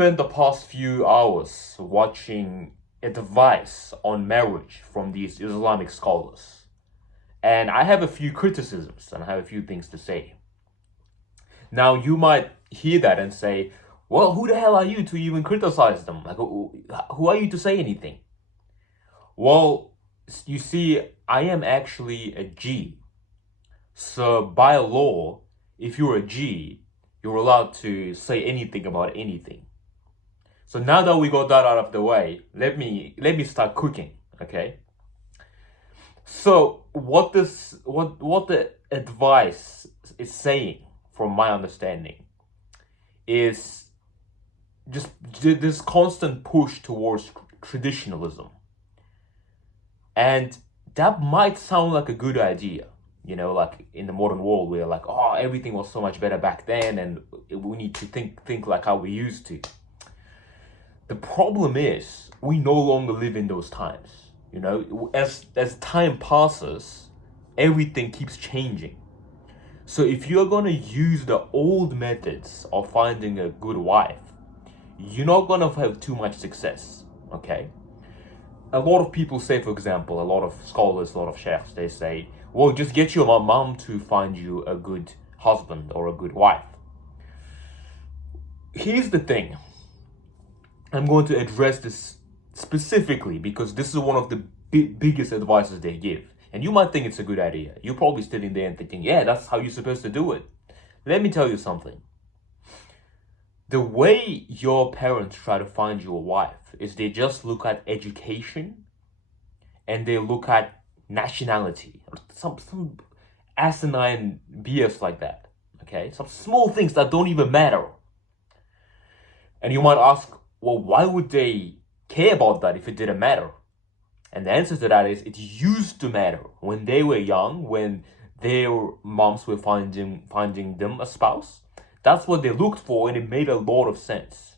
Spent the past few hours watching advice on marriage from these Islamic scholars. And I have a few criticisms and I have a few things to say. Now, you might hear that and say, well, who the hell are you to even criticize them? Like, who are you to say anything? Well, you see, I am actually a G. So by law, if you're a G, you're allowed to say anything about anything. So now that we got that out of the way, let me start cooking, okay? So what the advice is saying, from my understanding, is just this constant push towards traditionalism. And that might sound like a good idea, like in the modern world, we're like, oh, everything was so much better back then, and we need to think like how we used to. The problem is we no longer live in those times. As time passes, everything keeps changing. So if you're gonna use the old methods of finding a good wife, you're not gonna have too much success. Okay. A lot of people say, for example, a lot of scholars, a lot of sheikhs, they say, well, just get your mom to find you a good husband or a good wife. Here's the thing. I'm going to address this specifically because this is one of the biggest advices they give. And you might think it's a good idea. You're probably sitting there and thinking, yeah, that's how you're supposed to do it. Let me tell you something. The way your parents try to find you a wife is they just look at education and they look at nationality, or some asinine BS like that. Okay? Some small things that don't even matter. And you might ask, well, why would they care about that if it didn't matter? And the answer to that is it used to matter when they were young, when their moms were finding them a spouse. That's what they looked for, and it made a lot of sense.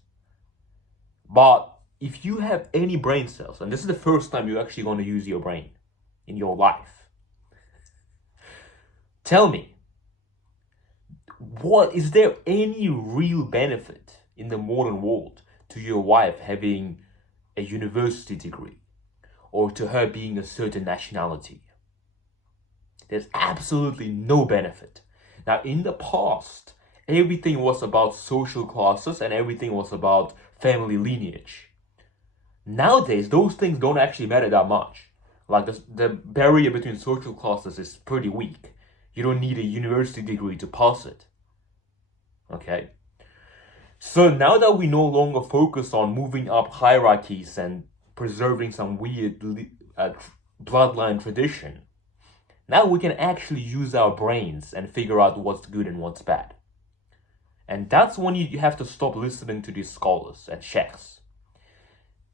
But if you have any brain cells, and this is the first time you're actually going to use your brain in your life, tell me, is there any real benefit in the modern world to your wife having a university degree or to her being a certain nationality? There's absolutely no benefit. Now, in the past, everything was about social classes and everything was about family lineage. Nowadays, those things don't actually matter that much. Like the barrier between social classes is pretty weak. You don't need a university degree to pass it. Okay? So now that we no longer focus on moving up hierarchies and preserving some weird bloodline tradition, now we can actually use our brains and figure out what's good and what's bad. And that's when you have to stop listening to these scholars and sheikhs.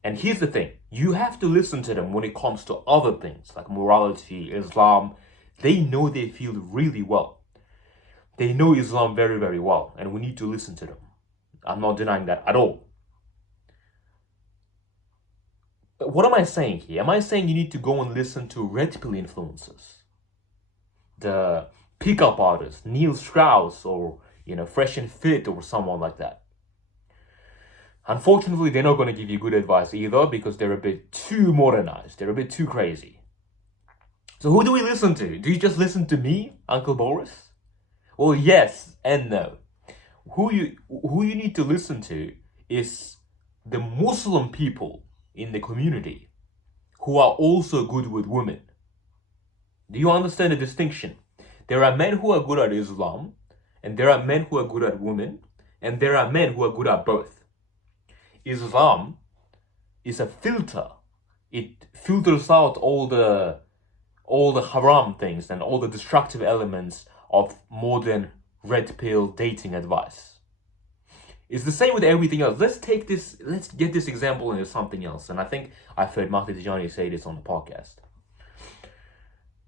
And here's the thing, you have to listen to them when it comes to other things like morality, Islam. They know their field really well. They know Islam very, very well, and we need to listen to them. I'm not denying that at all. But what am I saying here? Am I saying you need to go and listen to red pill influencers? The pickup artists, Neil Strauss, or Fresh and Fit, or someone like that? Unfortunately, they're not going to give you good advice either because they're a bit too modernized. They're a bit too crazy. So who do we listen to? Do you just listen to me, Uncle Boris? Well, yes and no. Who you need to listen to is the Muslim people in the community who are also good with women. Do you understand the distinction? There are men who are good at Islam, and there are men who are good at women, and there are men who are good at both. Islam is a filter. It filters out all the haram things and all the destructive elements of modern red pill dating advice. It's the same with everything else. Let's get this example into something else. And I think I've heard Mahdi Tijani say this on the podcast.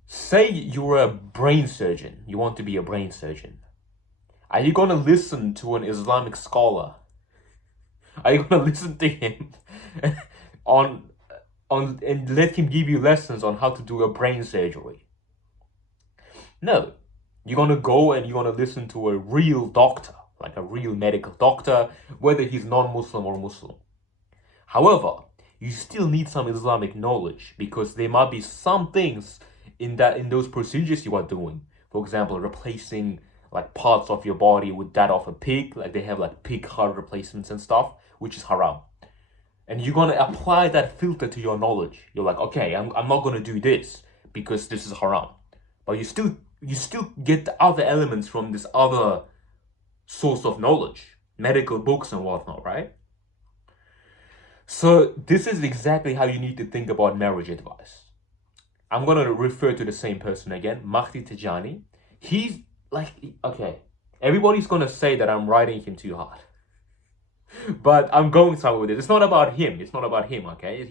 Say you're a brain surgeon. You want to be a brain surgeon. Are you going to listen to an Islamic scholar? Are you going to listen to him and let him give you lessons on how to do a brain surgery? No. You're going to go and you're going to listen to a real doctor like a real medical doctor, whether he's non-Muslim or Muslim. However, you still need some Islamic knowledge because there might be some things in those procedures you are doing. For example, replacing like parts of your body with that of a pig, like they have like pig heart replacements and stuff, which is haram. And you're gonna apply that filter to your knowledge. You're like, okay, I'm not gonna do this because this is haram. But you still get the other elements from this other source of knowledge, medical books and whatnot, right? So this is exactly how you need to think about marriage advice. I'm gonna refer to the same person again, Mahdi Tijani. He's like, okay, everybody's gonna say that I'm writing him too hard. But I'm going somewhere with it. It's not about him. It's not about him, okay?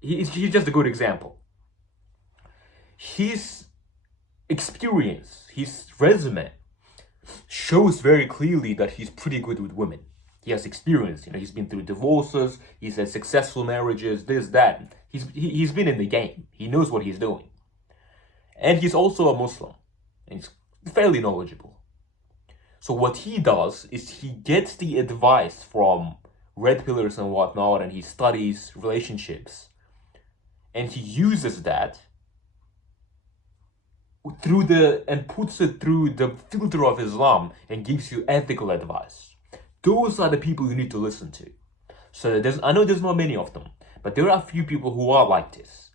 He's just a good example. His experience, his resume shows very clearly that he's pretty good with women. He has experience, he's been through divorces, he's had successful marriages, this, that. He's been in the game. He knows what he's doing. And he's also a Muslim. And he's fairly knowledgeable. So what he does is he gets the advice from red pillars and whatnot, and he studies relationships. And he uses that and puts it through the filter of Islam and gives you ethical advice. Those are the people you need to listen to. So I know there's not many of them, but there are a few people who are like this.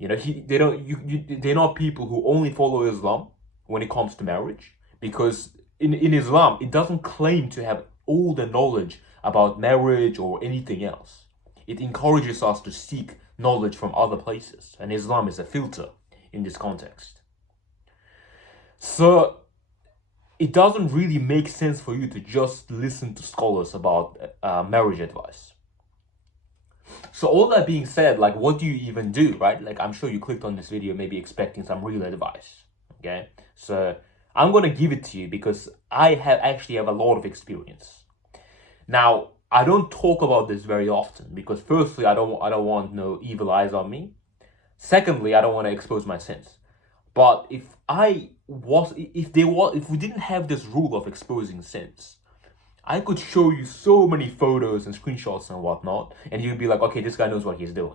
They're not people who only follow Islam when it comes to marriage, because in Islam, it doesn't claim to have all the knowledge about marriage or anything else. It encourages us to seek knowledge from other places, and Islam is a filter in this context. So it doesn't really make sense for you to just listen to scholars about marriage advice. So all that being said, like, what do you even do, right? Like, I'm sure you clicked on this video maybe expecting some real advice, okay? So I'm going to give it to you because I actually have a lot of experience. Now, I don't talk about this very often because firstly, I don't want no evil eyes on me. Secondly, I don't want to expose my sins. But if we didn't have this rule of exposing sins, I could show you so many photos and screenshots and whatnot, and you'd be like, okay, this guy knows what he's doing.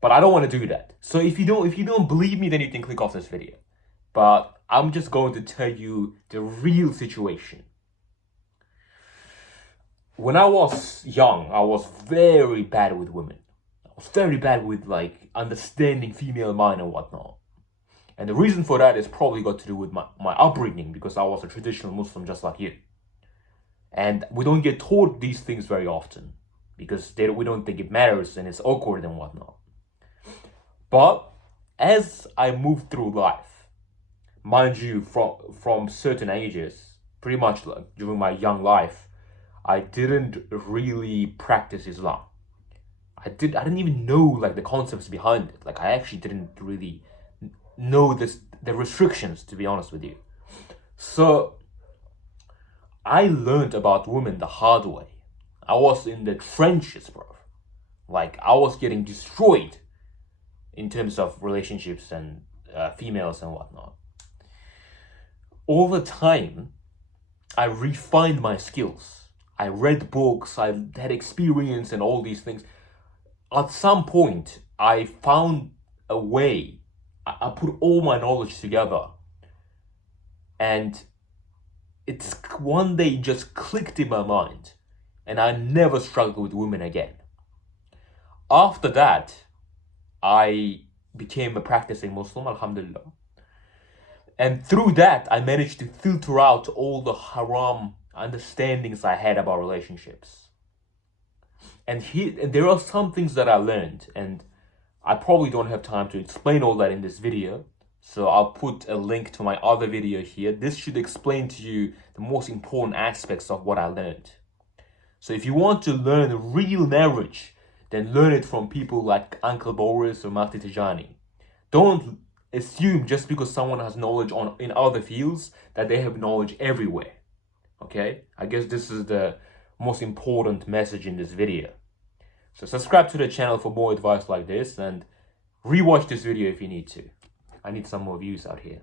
But I don't want to do that. So if you don't believe me, then you can click off this video. But I'm just going to tell you the real situation. When I was young, I was very bad with women. I was very bad with like understanding female mind and whatnot. And the reason for that is probably got to do with my upbringing, because I was a traditional Muslim just like you. And we don't get taught these things very often because we don't think it matters and it's awkward and whatnot. But as I moved through life, mind you, from certain ages, pretty much like during my young life, I didn't really practice Islam. I didn't even know like the concepts behind it. Like I actually didn't really know the restrictions, to be honest with you. So I learned about women the hard way. I was in the trenches, bro. Like I was getting destroyed in terms of relationships and females and whatnot. Over time, I refined my skills. I read books, I had experience and all these things. At some point, I found a way. I put all my knowledge together. And it's one day just clicked in my mind. And I never struggled with women again. After that, I became a practicing Muslim, alhamdulillah. And through that, I managed to filter out all the haram understandings I had about relationships. And there are some things that I learned, and I probably don't have time to explain all that in this video. So I'll put a link to my other video here. This should explain to you the most important aspects of what I learned. So if you want to learn real marriage, then learn it from people like Uncle Boris or Mahdi Tijani. Don't assume just because someone has knowledge in other fields that they have knowledge everywhere. Okay? I guess this is the most important message in this video. So subscribe to the channel for more advice like this, and rewatch this video if you need to. I need some more views out here.